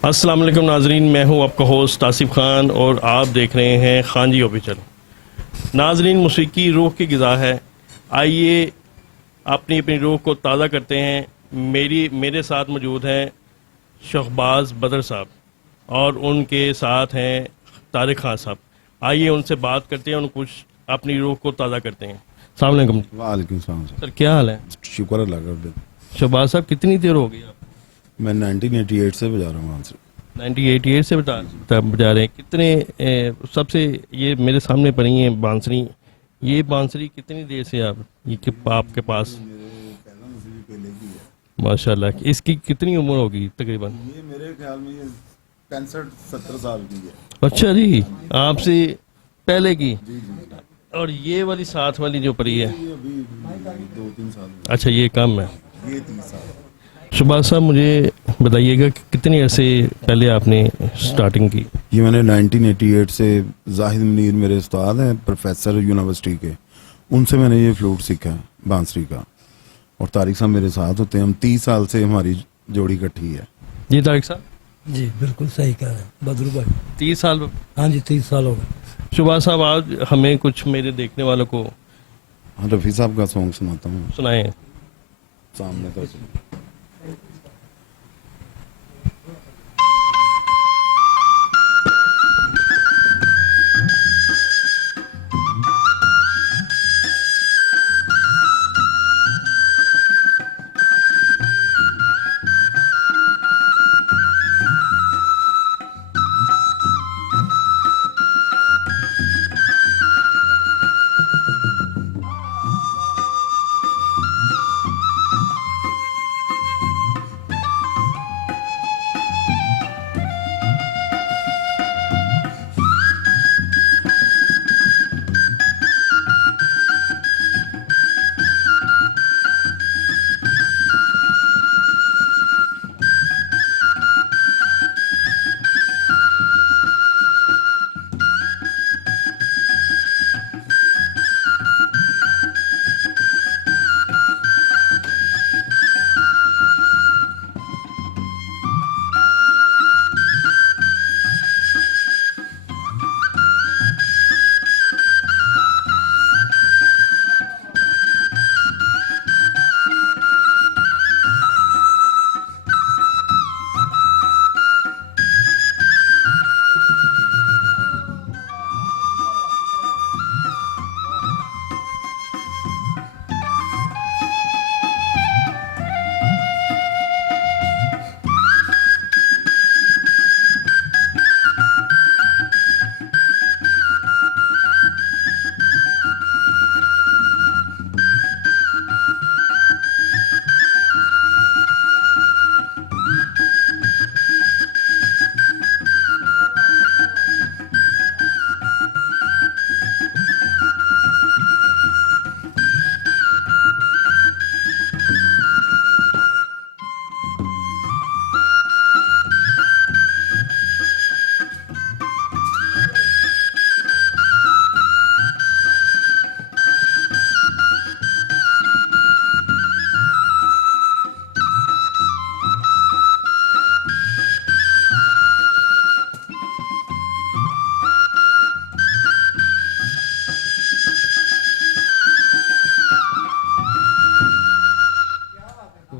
अस्सलाम वालेकुम नाजरीन, मैं हूं आपका होस्ट आसिफ खान और आप देख रहे हैं खान जी ऑफिशियल। नाजरीन, मौसीकी रूह की ग़िज़ा है। आइए अपनी अपनी रूह को ताज़ा करते हैं। मेरे साथ मौजूद हैं शहबाज बदर साहब और उनके साथ हैं तारिक खान साहब। आइए उनसे बात करते हैं और कुछ अपनी रूह को ताज़ा करते हैं। अस्सलाम वालेकुम। वालेकुम सलाम सर, क्या हाल है? शुक्र अल्लाह का। शहबाज साहब, कितनी देर हो गई आप? मैं 1988 से बजा रहा हूँ बांसुरी। 1988 से बजा रहे हैं। कितने सबसे ये मेरे सामने पड़ी है बांसुरी। ये बांसुरी कितनी देर से आपके पास? माशाल्लाह। इसकी कितनी उम्र होगी तकरीबन? ये मेरे ख्याल में ये 65-70 साल की है। अच्छा जी, आपसे पहले की। जी जी। और ये वाली साथ वाली जो पड़ी है? ये अभी 2-3 साल की। अच्छा, ये कम है। ये 30 साल। शहबाज साहब, मुझे बताइएगा कि कितने अरसे पहले आपने स्टार्टिंग की? ये मैंने 1988 से, जाहिद मुनीर मेरे उस्ताद हैं प्रोफेसर यूनिवर्सिटी के, उनसे मैंने ये फ्लूट सीखा है बांसुरी का। और तारिक साहब मेरे साथ होते हैं। हम 30 साल से हमारी जोड़ी इकट्ठी है। जी तारिक साहब? जी बिल्कुल सही कह रहे हैं बदरू भाई। 30 साल? हाँ जी 30 साल हो गए। शहबाज साहब, आज हमें कुछ मेरे देखने वालों को हाँ, रफ़ी साहब का सॉन्ग सुनाता हूँ। सुनाएं। सामने तो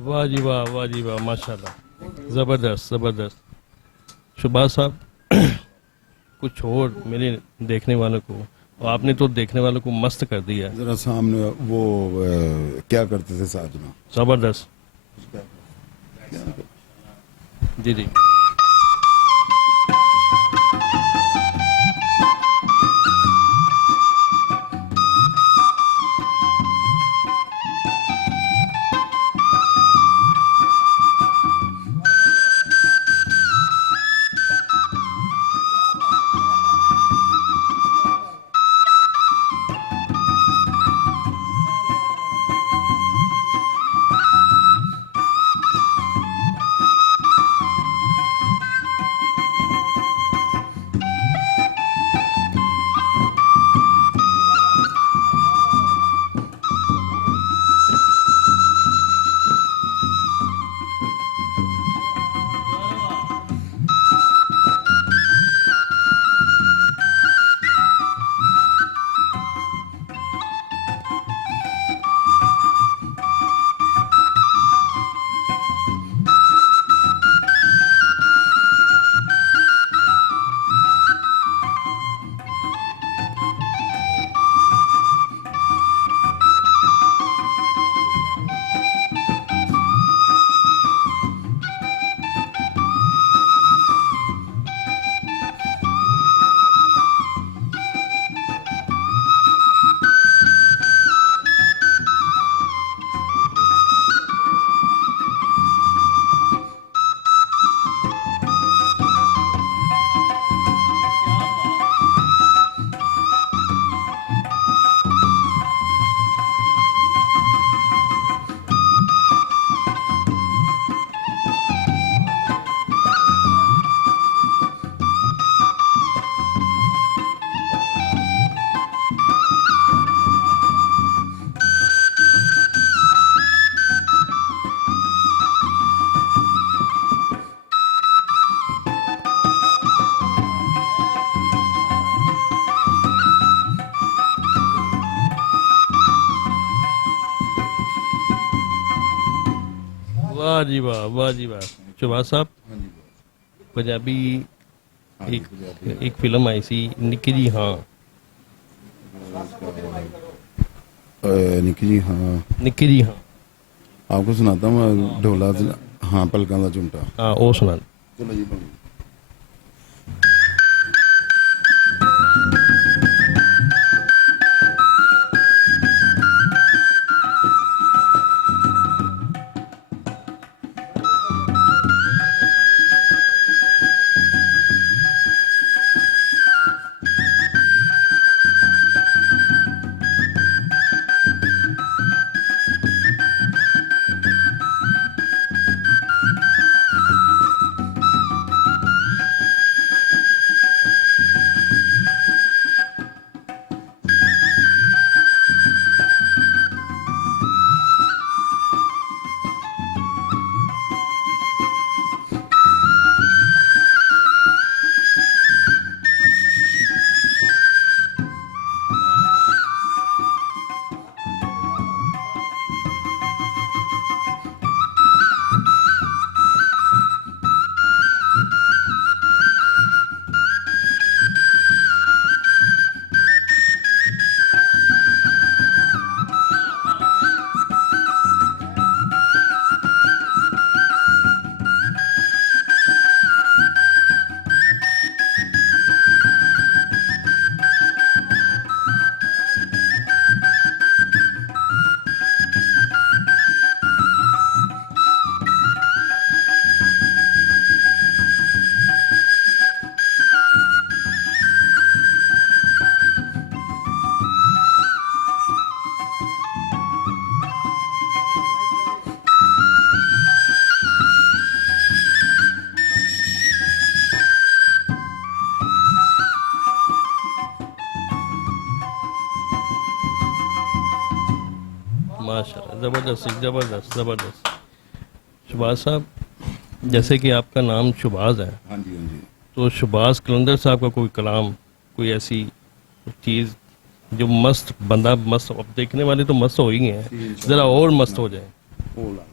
वाह जी वाह, वाह जी वाह, माशाल्लाह, ज़बरदस्त ज़बरदस्त। शहबाज साहब, कुछ और मेरे देखने वालों को, और आपने तो देखने वालों को मस्त कर दिया है। जरा सामने वो क्या करते थे साजना। ज़बरदस्त। जी जी। वाह जी वाह, वाह जी वाह। शहबाज साहब, हाँ जी पंजाबी हाँ जी, एक पंजाबी। एक फिल्म आई सी निक्की जी हाँ, निकी जी हाँ, निक्की जी हाँ, आपको सुनाता हूँ मैं, ढोला हाँ पलकां दा झुमटा। हाँ वो सुना। चलो जी भाई। माशाल्लाह, ज़बरदस्त ज़बरदस्त ज़बरदस्त। शहबाज साहब, जैसे कि आपका नाम शहबाज है, हाँ जी हाँ जी। तो शहबाज कलंदर साहब का कोई कलाम, कोई ऐसी चीज़ जो मस्त, बंदा मस्त, अब देखने वाले तो मस्त हो ही गए हैं, ज़रा और मस्त हो जाए। ओला।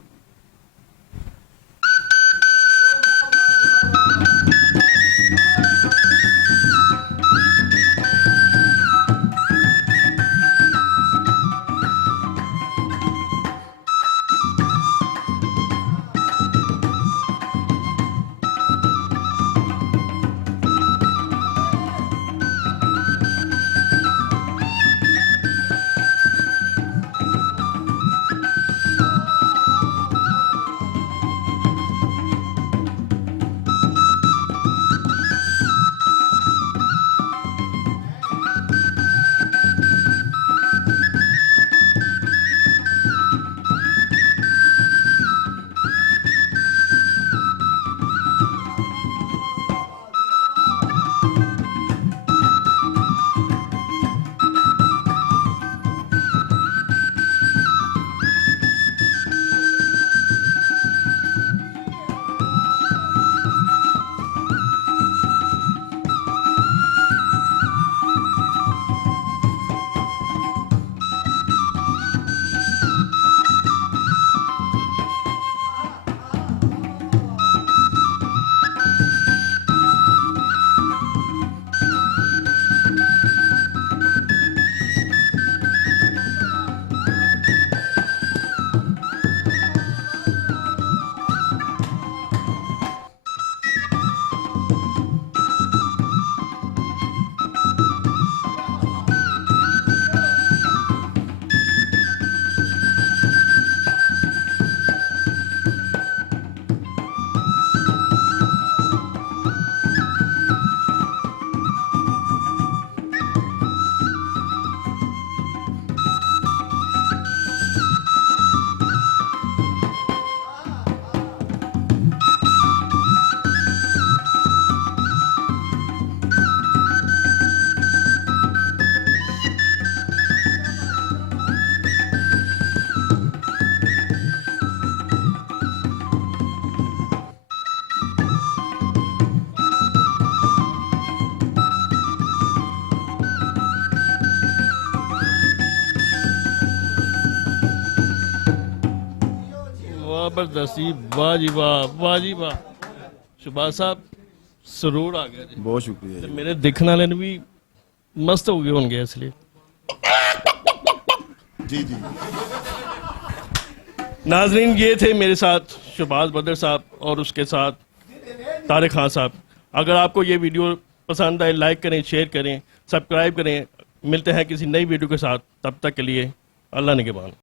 जबरदस्ती, वाह जी वाह, वाह जी वाह। शहबाज साहब सरूर आ गया जी। बहुत शुक्रिया ਤੇ जी। ਮੇਰੇ ਦੇਖਣ ਵਾਲਿਆਂ ਨੂੰ ਵੀ मस्त हो गए होंगे इसलिए। जी जी। नाजरीन ये थे मेरे साथ शहबाज बदर साहब और उसके साथ तारिक खान साहब। अगर आपको ये वीडियो पसंद आए लाइक करें, शेयर करें, सब्सक्राइब करें। मिलते हैं किसी नई वीडियो के साथ, तब तक के लिए अल्लाह निगहबान।